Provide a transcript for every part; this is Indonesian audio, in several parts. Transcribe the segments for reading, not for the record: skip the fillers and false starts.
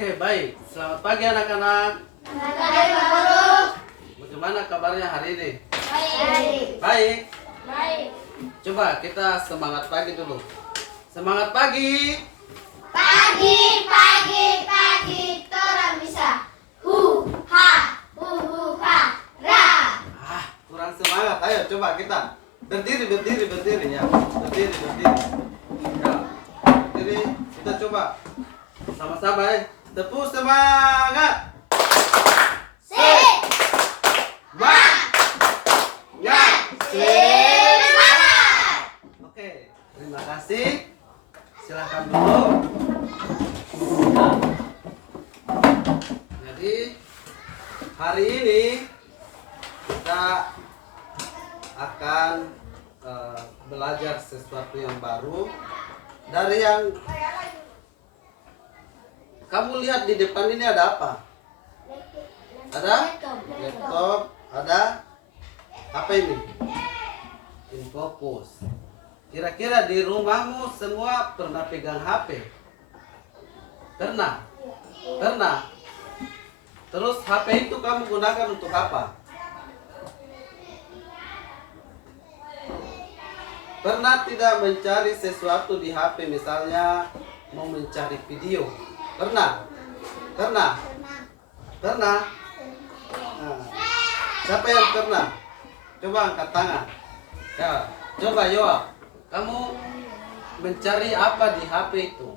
Oke, baik. Selamat pagi anak-anak. Selamat pagi Pak Guru. Bagaimana kabarnya hari ini? Baik. Baik. Baik. Coba kita semangat pagi dulu. Semangat pagi. Pagi, pagi, pagi, torang bisa. Hu, ha, ra. Kurang semangat. Ayo coba kita berdiri ya. Berdiri. Ya. Berdiri. Kita coba sama-sama ya. Tepuk semangat. Semangat. Oke, terima kasih. Silakan dulu. Nah, jadi hari ini kita akan belajar sesuatu yang baru dari yang kamu lihat di depan ini. Ada apa? Ada laptop, ada apa ini? Infocus. Kira-kira di rumahmu semua pernah pegang HP? Pernah? Terus HP itu kamu gunakan untuk apa? Pernah tidak mencari sesuatu di HP, misalnya mau mencari video? Pernah? Nah, siapa yang pernah? Coba angkat tangan. Ya, coba Yoa. Kamu mencari apa di HP itu?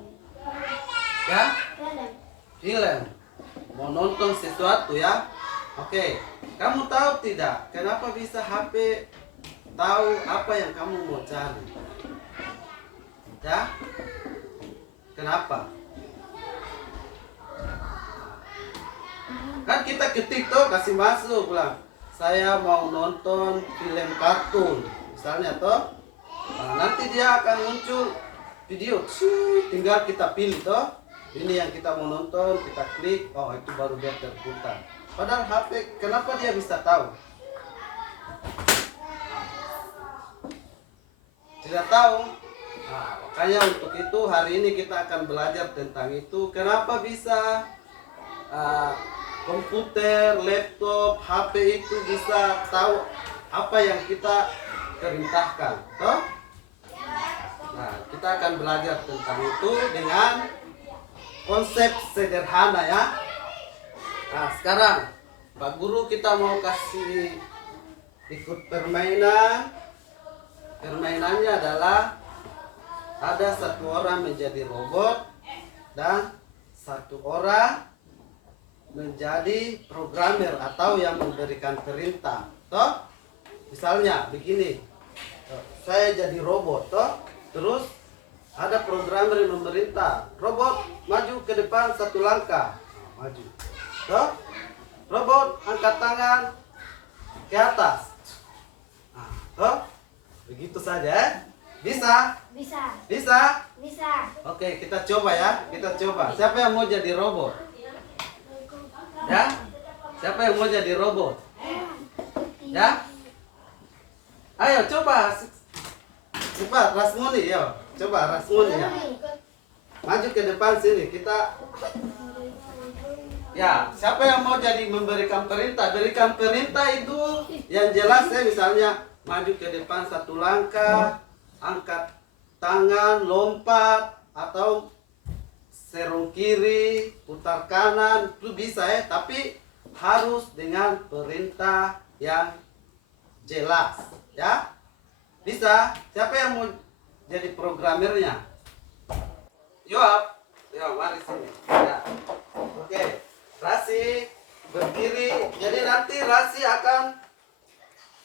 Ya? Film. Mau nonton sesuatu ya? Oke. Kamu tahu tidak kenapa bisa HP tahu apa yang kamu mau cari? Ya? Kenapa? Kan kita ketik tuh, kasih masuk bilang, saya mau nonton film kartun misalnya toh. Nah, nanti dia akan muncul video, tinggal kita pilih toh, ini yang kita mau nonton, kita klik, oh itu baru dia terputar. Padahal HP, kenapa dia bisa tahu? Tidak tahu. Nah, makanya untuk itu hari ini kita akan belajar tentang itu. Kenapa bisa komputer, laptop, HP itu bisa tahu apa yang kita perintahkan, toh? Nah, kita akan belajar tentang itu dengan konsep sederhana ya. Nah, sekarang Pak Guru kita mau kasih ikut permainan. Permainannya adalah ada satu orang menjadi robot dan satu orang menjadi programmer atau yang memberikan perintah. Toh? Misalnya begini. Saya jadi robot, toh? Terus ada programmer yang memerintah, robot maju ke depan satu langkah. Maju. Toh? Robot angkat tangan ke atas. Nah, toh? Begitu saja. Bisa? Bisa? Oke, kita coba ya. Kita coba. Siapa yang mau jadi robot? Ya? Siapa yang mau jadi robot? Ya? Ayo coba. Cepat Rasmuni ya. Coba Rasmuni ya. Maju ke depan sini. Kita ya, siapa yang mau jadi memberikan perintah? Berikan perintah itu yang jelas ya, misalnya maju ke depan satu langkah, angkat tangan, lompat, atau serong kiri, putar kanan, itu bisa ya, tapi harus dengan perintah yang jelas ya. Bisa? Siapa yang mau jadi programmernya? Yoab, mari sini ya. Oke, Rasi berdiri, jadi nanti Rasi akan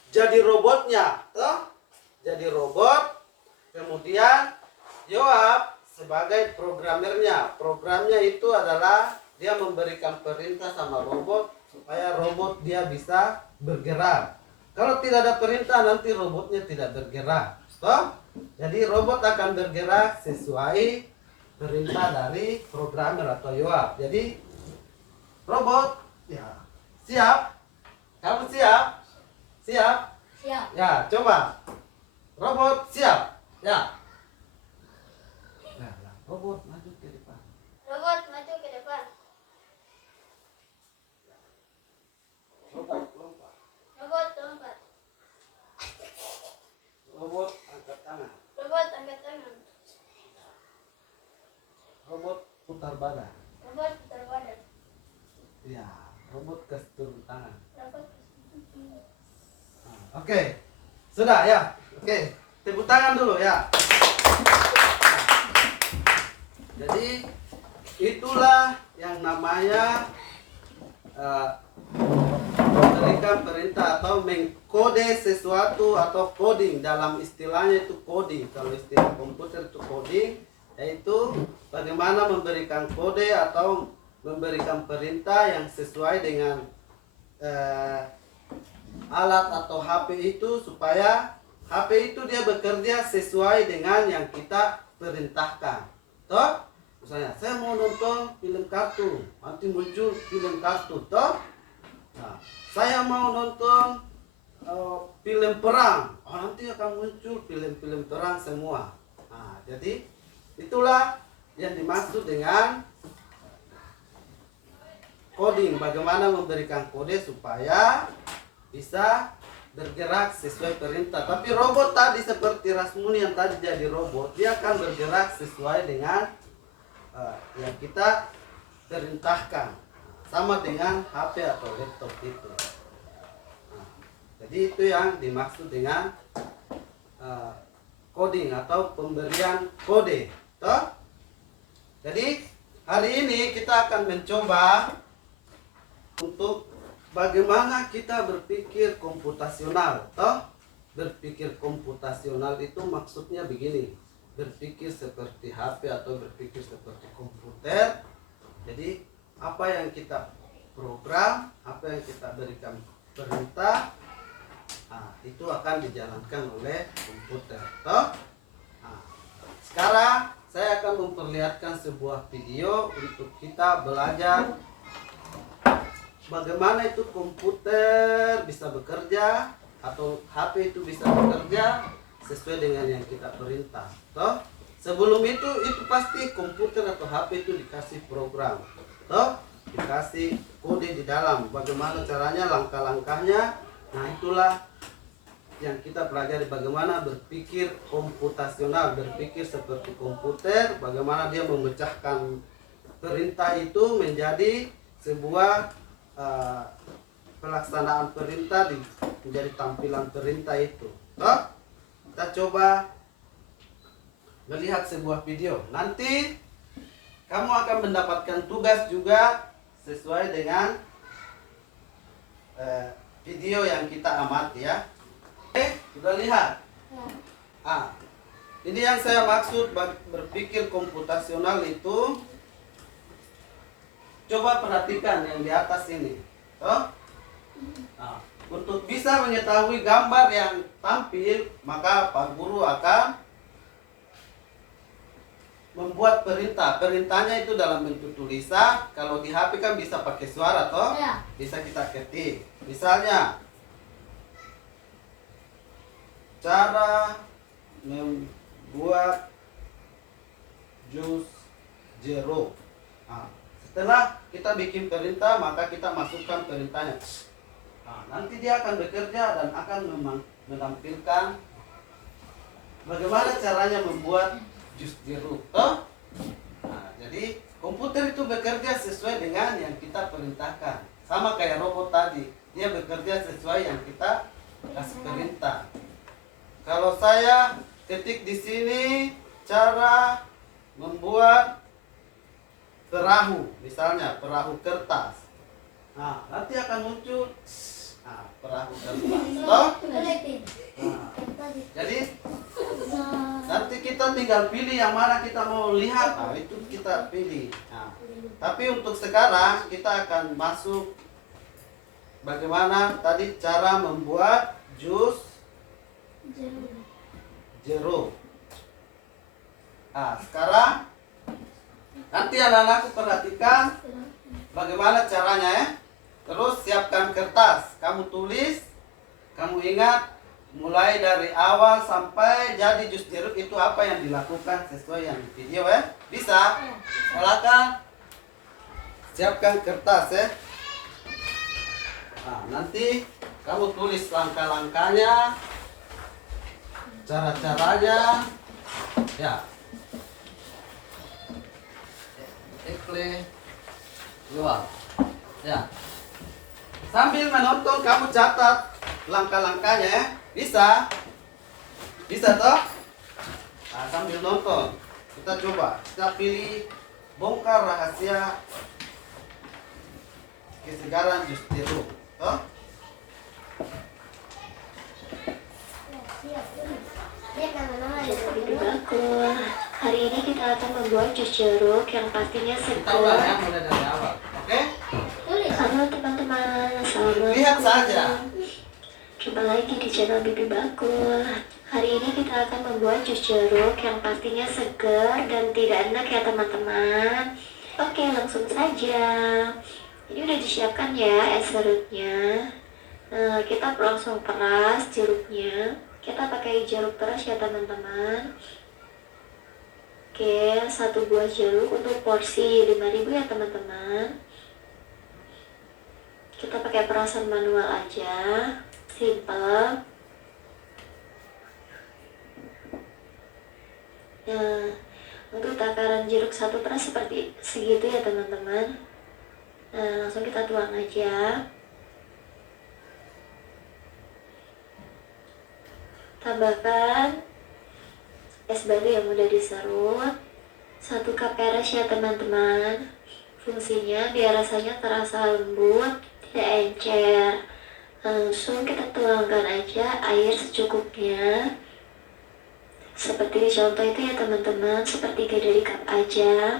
jadi robotnya, toh? Jadi robot, kemudian Yoab sebagai programmernya. Programnya itu adalah dia memberikan perintah sama robot supaya robot dia bisa bergerak. Kalau tidak ada perintah nanti robotnya tidak bergerak, toh? Jadi robot akan bergerak sesuai perintah dari programmer atau Yoab. Jadi robot ya siap? Kamu siap? Siap? Ya, coba. Robot siap? Ya. Nah, robot maju ke depan. putar badan. Robot putar badan. Ya, robot kas turun tangan. Robot. Oke, sudah ya. Oke, tepuk tangan dulu ya. Jadi itulah yang namanya memberikan perintah atau mengkode sesuatu atau coding. Dalam istilahnya itu coding. Kalau istilah komputer itu coding, yaitu bagaimana memberikan kode atau memberikan perintah yang sesuai dengan alat atau HP itu, supaya HP itu dia bekerja sesuai dengan yang kita perintahkan. Toh? Misalnya, saya mau nonton film kartun, nanti muncul film kartun, toh? Nah, saya mau nonton film perang, nanti akan muncul film-film perang semua. Nah, jadi itulah yang dimaksud dengan coding. Bagaimana memberikan kode supaya bisa bergerak sesuai perintah. Tapi robot tadi seperti Rasmuni yang tadi jadi robot, dia akan bergerak sesuai dengan yang kita perintahkan, sama dengan HP atau laptop itu. Nah, jadi itu yang dimaksud dengan coding atau pemberian kode. Toh? Jadi hari ini kita akan mencoba untuk bagaimana kita berpikir komputasional. Toh? Berpikir komputasional itu maksudnya begini, berpikir seperti HP atau berpikir seperti komputer. Jadi apa yang kita program, apa yang kita berikan perintah, itu akan dijalankan oleh komputer. Toh? Nah, sekarang saya akan memperlihatkan sebuah video untuk kita belajar bagaimana itu komputer bisa bekerja atau HP itu bisa bekerja sesuai dengan yang kita perintah. Toh? Sebelum itu pasti komputer atau HP itu dikasih program. Toh? Dikasih kode di dalam. Bagaimana caranya, langkah-langkahnya. Nah, itulah yang kita pelajari, bagaimana berpikir komputasional, berpikir seperti komputer, bagaimana dia memecahkan perintah itu menjadi sebuah pelaksanaan perintah menjadi tampilan perintah itu. Toh? Kita coba melihat sebuah video. Nanti kamu akan mendapatkan tugas juga sesuai dengan video yang kita amati ya. Oke, sudah lihat? Ini yang saya maksud berpikir komputasional itu. Coba perhatikan yang di atas ini. Toh? Nah, untuk bisa mengetahui gambar yang tampil, maka Pak Guru akan membuat perintah. Perintahnya itu dalam bentuk tulisan. Kalau di HP kan bisa pakai suara, toh? Ya. Bisa kita ketik. Misalnya, cara membuat jus jeruk. Nah, setelah kita bikin perintah, maka kita masukkan perintahnya. Nah, nanti dia akan bekerja dan akan menampilkan bagaimana caranya membuat jus jeruk. Toh? Nah, jadi komputer itu bekerja sesuai dengan yang kita perintahkan. Sama kayak robot tadi, dia bekerja sesuai yang kita kasih perintah. Kalau saya ketik di sini cara membuat perahu, misalnya perahu kertas. Nah, nanti akan muncul perahu kertas. Toh? Nah, jadi nanti kita tinggal pilih yang mana kita mau lihat. Nah, itu kita pilih. Nah, tapi untuk sekarang kita akan masuk bagaimana tadi cara membuat jus jeruk. Nah, sekarang nanti anak-anakku perhatikan bagaimana caranya ya. Terus siapkan kertas, kamu tulis, kamu ingat mulai dari awal sampai jadi jus jeruk itu apa yang dilakukan sesuai yang di video ya. Bisa? Silakan. Siapkan kertas ya. Nah, nanti kamu tulis langkah-langkahnya, cara-caranya. Ya. play luar. Ya. Sambil menonton kamu catat langkah-langkahnya ya. Bisa? Bisa toh? Nah, sambil nonton kita coba, kita pilih bongkar rahasia kesegaran jus jeruk. Toh? Bibi Bakul. Hari ini kita akan membuat jus jeruk yang pastinya Kita ulang ya, segar. mulai dari awal. Oke? Halo teman-teman, assalamualaikum. Lihat saja. Jumpa lagi di channel Bibi Bakul. Hari ini kita akan membuat jus jeruk yang pastinya segar dan tidak enak ya teman-teman. Oke, langsung saja. Ini udah disiapkan ya es serutnya. Nah, kita langsung peras jeruknya. Kita pakai jeruk peras ya teman-teman. Oke, 1 buah jeruk untuk porsi 5.000 ya teman-teman. Kita pakai perasan manual aja, simple. Nah, untuk takaran jeruk 1 peras seperti segitu ya teman-teman. Nah, langsung kita tuang aja. Tambahkan es batu yang udah diserut, 1 cup peres ya teman-teman. Fungsinya biar rasanya terasa lembut, tidak encer. Langsung kita tuangkan aja air secukupnya. Seperti di contoh itu ya teman-teman, sepertiga dari cup aja.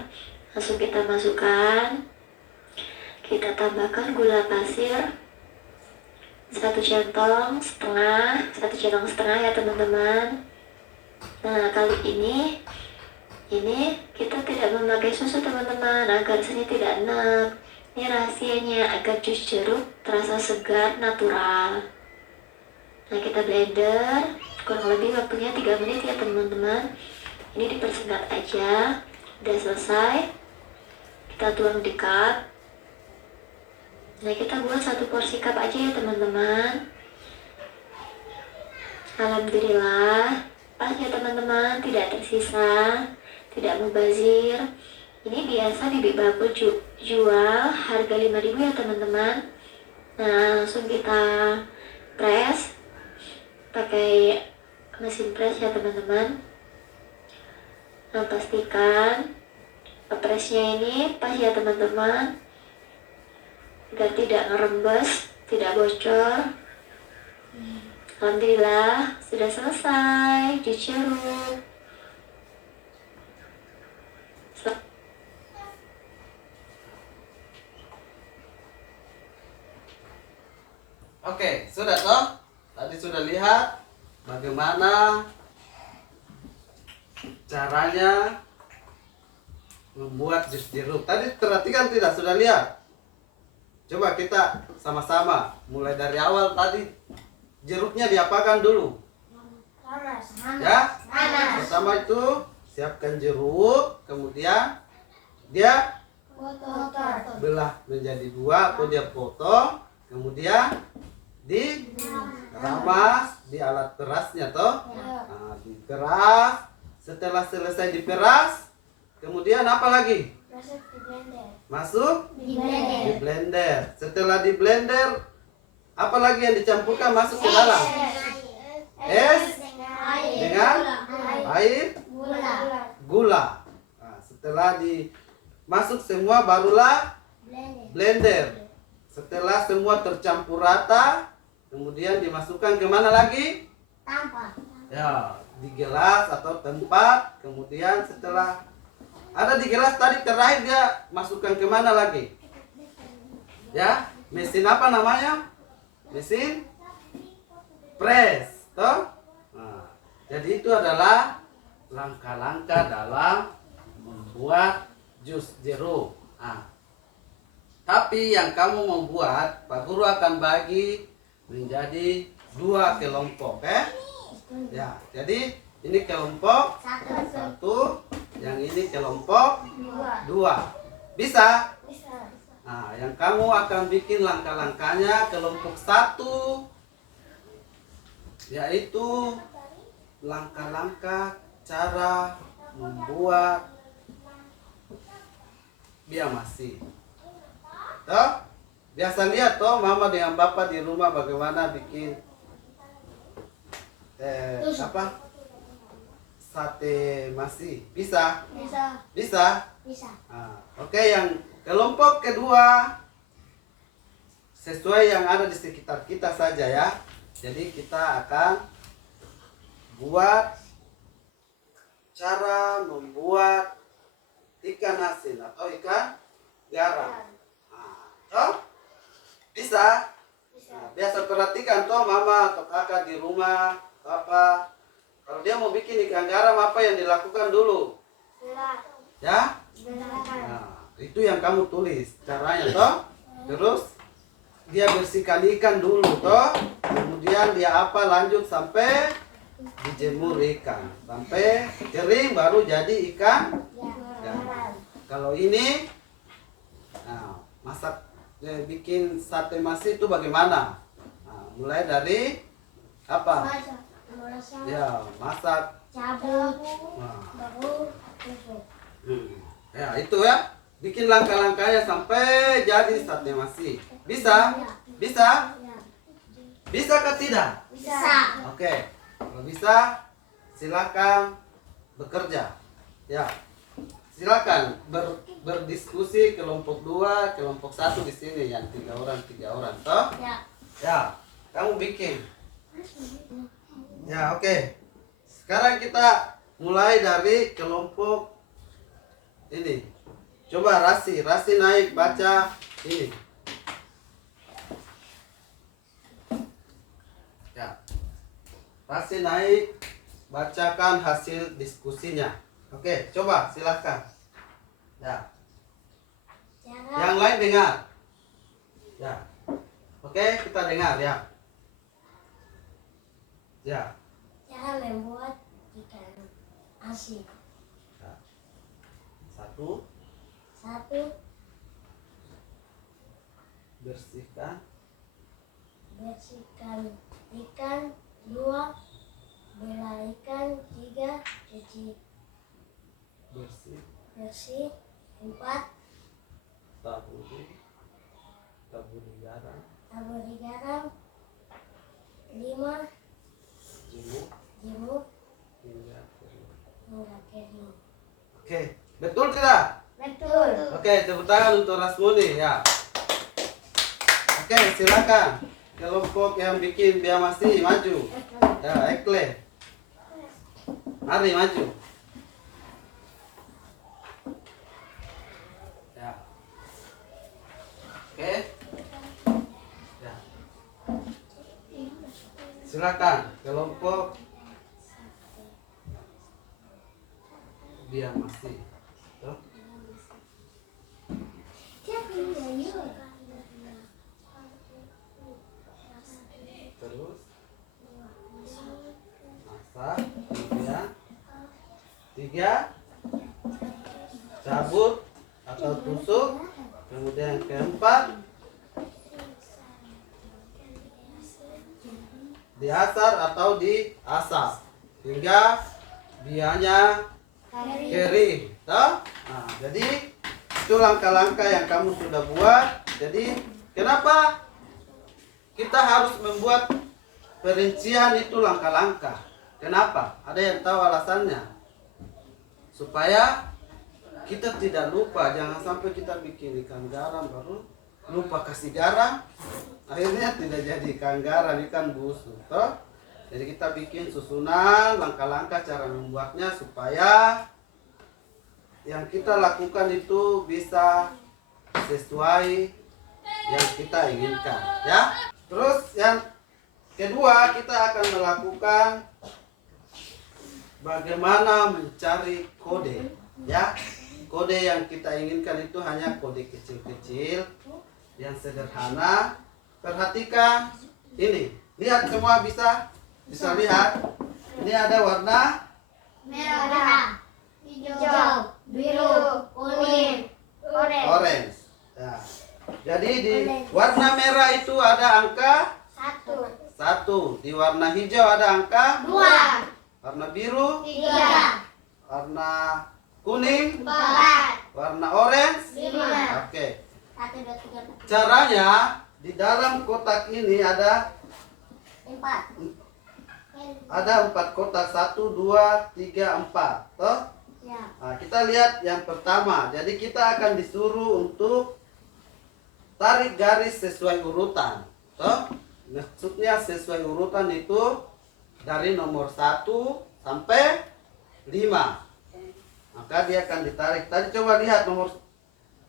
Langsung kita masukkan. Kita tambahkan gula pasir 1 centong setengah ya teman-teman. Nah, kali ini kita tidak memakai susu teman-teman agar rasanya tidak enak. Ini rahasianya agar jus jeruk terasa segar natural. Nah, kita blender kurang lebih waktunya 3 menit ya teman-teman. Ini dipersingkat aja. Udah selesai. Kita tuang di cup. Nah, kita buat 1 porsi cup aja ya teman-teman. Alhamdulillah, pas ya teman-teman, tidak tersisa, tidak mubazir. Ini biasa Bibi Bakul jual harga 5.000 ya teman-teman. Nah, langsung kita press pakai mesin press ya teman-teman. Nah, pastikan pressnya ini pas ya teman-teman, agar tidak ngerembes, tidak bocor. Alhamdulillah sudah selesai jus jeruk. Oke, sudah toh? Tadi sudah lihat bagaimana caranya membuat jus jeruk. Tadi perhatikan tidak? Sudah lihat? Coba kita sama-sama mulai dari awal tadi. Jeruknya diapakan dulu? Ya? Pertama itu siapkan jeruk, kemudian dia belah menjadi 2 atau dia potong, kemudian diramas di alat perasnya toh. Nah, diperas. Setelah selesai diperas, kemudian apa lagi? Masuk di blender. Setelah di blender, apa lagi yang dicampurkan masuk ke dalam? Es dengan air, gula. Nah, setelah dimasuk semua barulah blender. Setelah semua tercampur rata, kemudian dimasukkan ke mana lagi? Ya, di gelas atau tempat. Kemudian setelah ada di gelas tadi terakhir dia masukkan ke mana lagi? Ya, mesin apa namanya? Mesin press, toh? Nah, jadi itu adalah langkah-langkah dalam membuat jus jeruk. Nah, tapi yang kamu membuat, Pak Guru akan bagi menjadi 2 kelompok, ya. Jadi ini kelompok 1, yang ini kelompok 2. Bisa? Nah, yang kamu akan bikin langkah-langkahnya kelompok 1, yaitu langkah-langkah cara membuat biamasi. Toh? Biasa lihat toh mama dengan bapak di rumah bagaimana bikin sate masi. Bisa? Bisa. Bisa? Bisa. Nah, oke, yang kelompok kedua sesuai yang ada di sekitar kita saja ya. Jadi kita akan buat cara membuat ikan asin atau ikan garam. Nah, toh? Bisa? Nah, biasa perhatikan toh mama atau kakak di rumah, papa. Kalau dia mau bikin ikan garam apa yang dilakukan dulu? Belah. Ya? Belahkan. Nah, itu yang kamu tulis caranya toh. Terus dia bersihkan ikan dulu toh. Kemudian dia apa lanjut sampai dijemur ikan sampai kering baru jadi ikan garam. Kalau ini masak bikin sate masi itu bagaimana? Nah, mulai dari apa? Masak. Ya, masak. Cabut. Nah, Baru tusuk. ya itu ya. Bikin langkah-langkahnya sampai jadi sate masi. Bisa? Bisa? Ya. Bisa ke tidak? Bisa. Oke. Kalau bisa silakan bekerja. Ya. Silakan berdiskusi kelompok 2, kelompok 1 di sini yang 3 orang toh? Ya. Ya, kamu bikin. Ya, oke. Sekarang kita mulai dari kelompok ini. Coba Rasi naik baca ini. Ya. Rasi naik bacakan hasil diskusinya. Oke, coba silahkan. Ya. Yang lain dengar. Ya. Oke, kita dengar ya. Ya. Cara membuat ikan asin. Ya. 1. Bersihkan ikan. 2. Belah ikan. 3. Cuci bersih. 4. taburi garam. Taburi garam. 5. Jemur Hingga kering. hingga kering. Oke, betul tidak? Betul. Oke, tepuk tangan untuk Rasmuni ya. Oke, silakan. Kelompok yang bikin biamasi maju. Ya, Ekle. Mari maju. Ya. Oke. Ya. Silakan kelompok biamasi. Tuh. Terus masak, kemudian 3 cabut atau tusuk, kemudian keempat diasar atau diasap hingga bianya kering. Toh? Nah, jadi itu langkah-langkah yang kamu sudah buat. Jadi kenapa kita harus membuat perincian itu langkah-langkah? Kenapa? Ada yang tahu alasannya? Supaya kita tidak lupa, jangan sampai kita bikin ikan garam baru lupa kasih garam, akhirnya tidak jadi ikan garam, ikan busuk. Toh? Jadi kita bikin susunan langkah-langkah cara membuatnya supaya yang kita lakukan itu bisa sesuai yang kita inginkan, ya. Terus yang kedua kita akan melakukan bagaimana mencari kode, ya. Kode yang kita inginkan itu hanya kode kecil-kecil yang sederhana. Perhatikan ini, lihat semua bisa lihat. Ini ada warna Merah, hijau, biru, kuning, orange. Nah, jadi di warna merah itu ada angka 1. Di warna hijau ada angka 2, warna biru, 3, warna kuning, 4, warna orange, 5, caranya di dalam kotak ini ada 4 kotak, 1, 2, 3, 4. Toh? Ya. Nah, kita lihat yang pertama. Jadi kita akan disuruh untuk tarik garis sesuai urutan. Toh? Maksudnya sesuai urutan itu dari nomor 1 sampai 5. Maka dia akan ditarik. Tadi coba lihat nomor,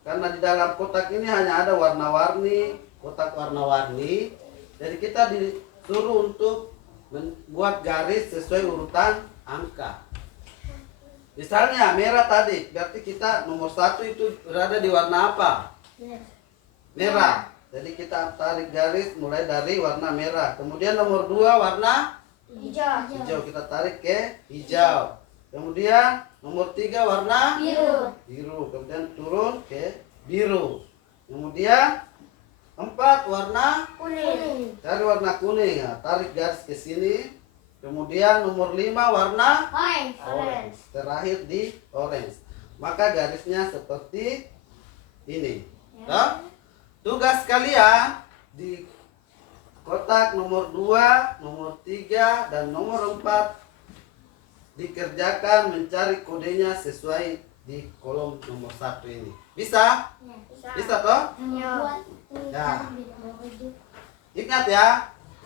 karena di dalam kotak ini hanya ada warna-warni, kotak warna-warni. Jadi kita disuruh untuk membuat garis sesuai urutan angka. Misalnya merah tadi, berarti kita nomor 1 itu berada di warna apa? Merah. Jadi kita tarik garis mulai dari warna merah. Kemudian nomor 2 warna hijau, kita tarik ke hijau. Kemudian nomor 3 warna biru. Kemudian turun ke biru. Kemudian 4 warna Kuning. cari warna kuning ya, tarik garis ke sini. Kemudian nomor 5 warna orange. Terakhir di orange. Maka garisnya seperti ini. Toh? Tugas kalian di kotak nomor 2, nomor 3, dan nomor 4 dikerjakan mencari kodenya sesuai di kolom nomor 1 ini. Bisa? Bisa toh? Ya. Ingat ya,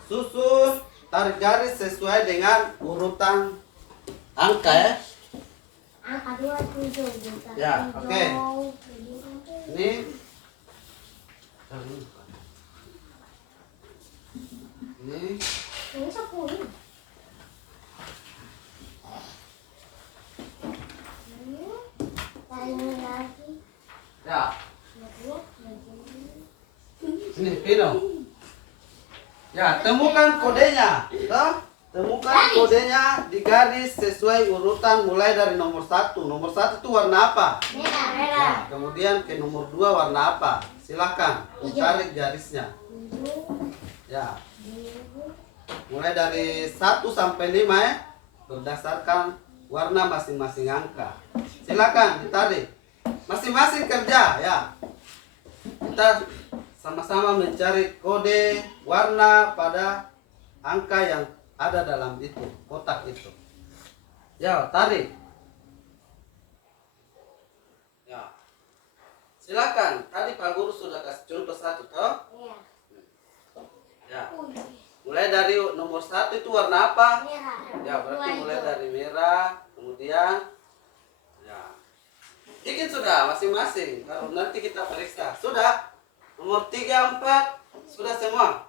susun tarik garis sesuai dengan urutan angka ya. Angka 27. Ya, oke. Ini ini Ini 10. Ini lagi. ya. Ini Pino. Ya, temukan kodenya. Toh? Temukan kodenya di garis sesuai urutan mulai dari nomor 1. Nomor 1 itu warna apa? Merah. Ya, kemudian ke nomor 2 warna apa? Silakan tarik garisnya. Ya. Mulai dari 1 sampai 5 ya. Berdasarkan warna masing-masing angka. Silakan ditarik. Masing-masing kerja ya. Kita sama-sama mencari kode warna pada angka yang ada dalam itu, kotak itu. Ya, tarik. Ya. Silakan. Tadi Pak Guru sudah kasih contoh 1 toh? Iya. Ya. Mulai dari nomor 1 itu warna apa? Merah. Ya, berarti mulai dari merah, kemudian ya. Bikin sudah masing-masing. Baru nanti kita periksa. Sudah? Nomor 3, 4 sudah semua?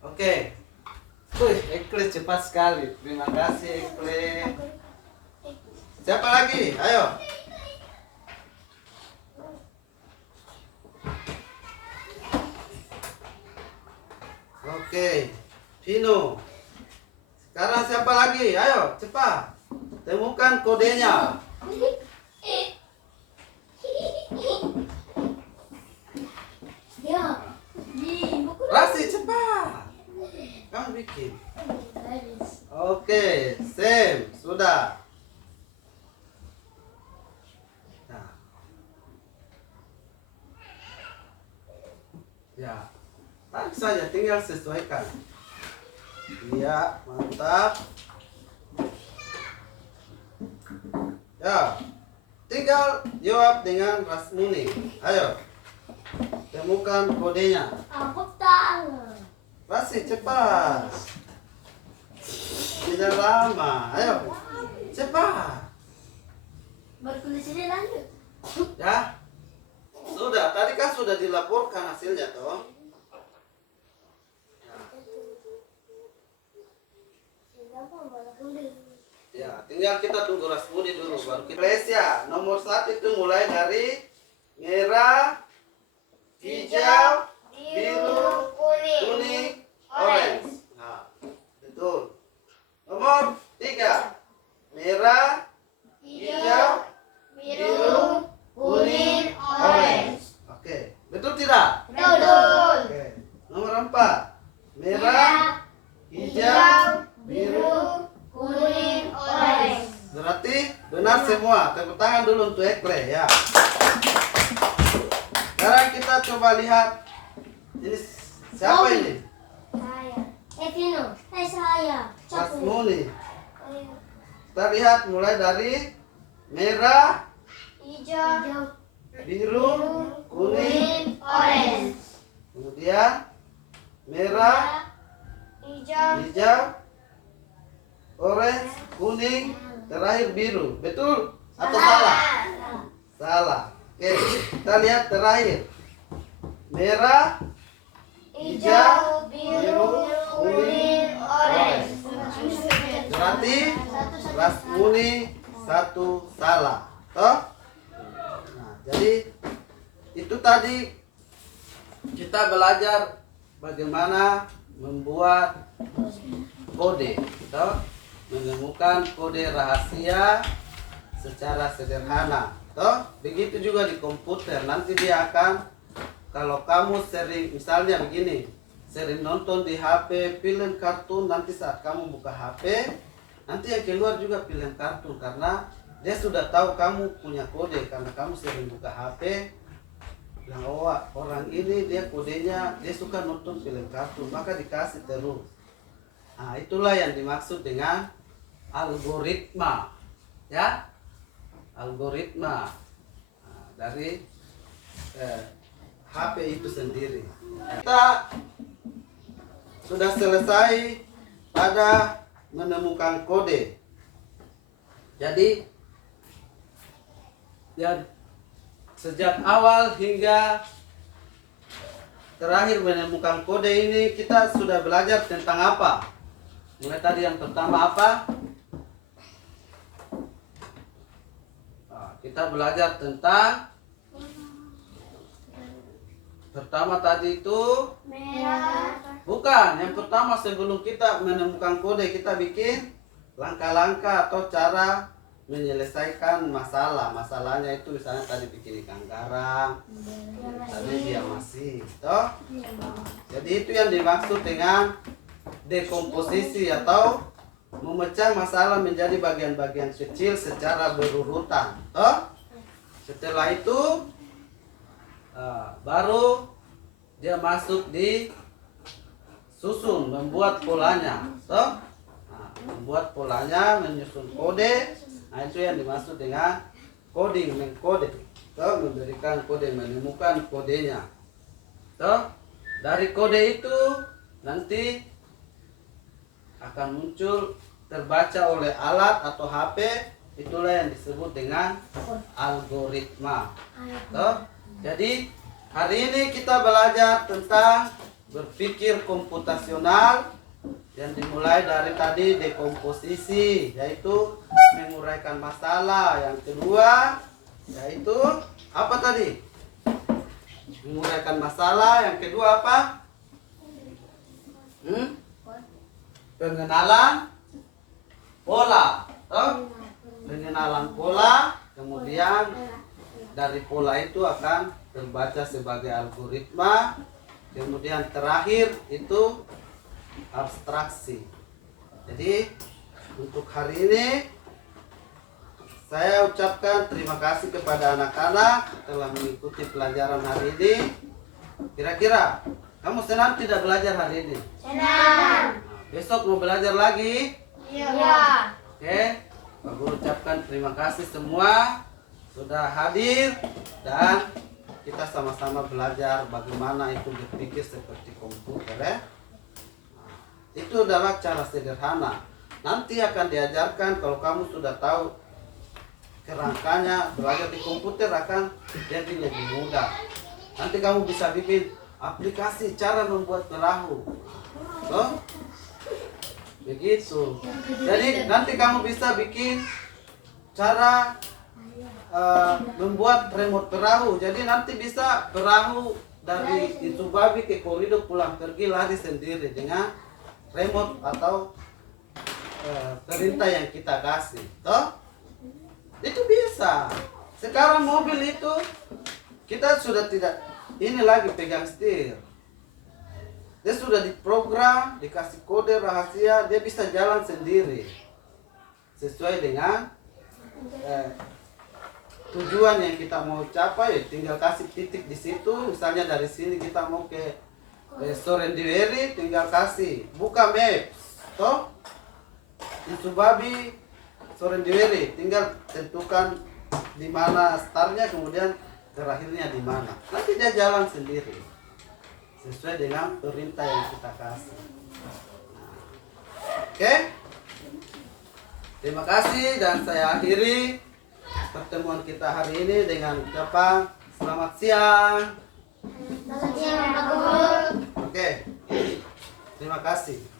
Oke. Wih, Ekle cepat sekali. Terima kasih Ekle. Siapa lagi? Ayo. Oke. Vino. Sekarang siapa lagi? Ayo, cepat. Temukan kodenya. Ya. Di buku Rasi, cepat. Kamu bikin. garis. Oke, Sam, sudah. Nah. Ya. Tarik saja, tinggal sesuaikan. Iya, mantap. Ya. Tinggal jawab dengan Rasmuni. Ayo. Temukan kodenya. Aku tahu. Rasi, cepat. Tidak lama. Ayo. Cepat. Baru tulis ini lanjut. Ya. Sudah, tadi kan sudah dilaporkan hasilnya toh. Ya, tinggal kita tunggu Rasmudi dulu baru kita les ya. Nomor 1 itu mulai dari merah, hijau, biru, kuning, orange. Nah, betul. Nomor 3 merah, hijau, biru, kuning, orange. Oke, betul tidak? Betul. Oke. Nomor 4 merah, hijau, biru, Kuning, orange. berarti benar semua. Tepuk tangan dulu untuk Ekle ya. Sekarang kita coba lihat Ini siapa ini? Saya. Vino. Saya. Mas Capu. Muni. Kita lihat mulai dari merah, Hijau. biru, kuning, Orange. kemudian merah, Hijau. hijau, orange, kuning, terakhir biru. Betul atau salah? Salah. Oke, kita lihat terakhir. Merah, Hijau. Biru. Kuning. Orange. berarti Mas Muni satu salah. Toh? Nah, jadi itu tadi kita belajar bagaimana membuat kode, toh? Menemukan kode rahasia secara sederhana. Toh? Begitu juga di komputer. Nanti dia akan, kalau kamu sering, misalnya begini, sering nonton di HP film kartun, nanti saat kamu buka HP, nanti yang keluar juga film kartun, karena dia sudah tahu kamu punya kode, karena kamu sering buka HP. Bilang, oh orang ini dia kodenya, dia suka nonton film kartun, maka dikasih terus. Nah, itulah yang dimaksud dengan algoritma, ya, algoritma dari HP itu sendiri. Kita sudah selesai pada menemukan kode. Jadi ya, sejak awal hingga terakhir menemukan kode ini kita sudah belajar tentang apa? Mulai tadi yang pertama apa? Nah, kita belajar tentang pertama tadi itu Merah. bukan, yang pertama sebelum kita menemukan kode kita bikin langkah-langkah atau cara menyelesaikan masalah. Masalahnya itu misalnya tadi bikin ikan garang, tadi dia masih, toh? Jadi itu yang dimaksud dengan dekomposisi atau memecah masalah menjadi bagian-bagian kecil secara berurutan, toh? Setelah itu baru dia masuk di susun, membuat polanya, toh? Nah, membuat polanya, menyusun kode. Nah, itu yang dimaksud dengan coding, mengkode, toh? Memberikan kode, menemukan kodenya, toh? Dari kode itu nanti akan muncul terbaca oleh alat atau HP, itulah yang disebut dengan algoritma, toh? Jadi hari ini kita belajar tentang berpikir komputasional yang dimulai dari tadi dekomposisi, yaitu menguraikan masalah. Yang kedua yaitu apa tadi? Menguraikan masalah. Yang kedua apa? Pengenalan pola, toh? Pengenalan pola, kemudian dari pola itu akan terbaca sebagai algoritma. Kemudian terakhir itu abstraksi. Jadi untuk hari ini saya ucapkan terima kasih kepada anak-anak telah mengikuti pelajaran hari ini. Kira-kira kamu senang tidak belajar hari ini? Senang. Besok mau belajar lagi? Iya. Oke, Pak Guru ucapkan terima kasih semua sudah hadir dan kita sama-sama belajar bagaimana itu berpikir seperti komputer, ya. Itu adalah cara sederhana. Nanti akan diajarkan, kalau kamu sudah tahu kerangkanya, belajar di komputer akan jadi lebih mudah. Nanti kamu bisa bikin aplikasi cara membuat perahu, loh. Begitu. Jadi nanti kamu bisa bikin cara membuat remote perahu. Jadi nanti bisa perahu dari itu babi ke koridor pulang pergi lari sendiri dengan remote atau perintah yang kita kasih, toh? Itu bisa. Sekarang mobil itu kita sudah tidak ini lagi pegang setir. Dia sudah diprogram, dikasih kode rahasia, dia bisa jalan sendiri sesuai dengan tujuan yang kita mau capai. Tinggal kasih titik di situ. Misalnya dari sini kita mau ke Soren Diweri tinggal kasih buka maps toh itu babi Soren Diweri tinggal tentukan di mana startnya kemudian terakhirnya di mana, nanti dia jalan sendiri sesuai dengan perintah yang kita kasih. Oke, terima kasih dan saya akhiri pertemuan kita hari ini dengan ucapan selamat siang. Selamat siang Pak Guru. Oke, terima kasih.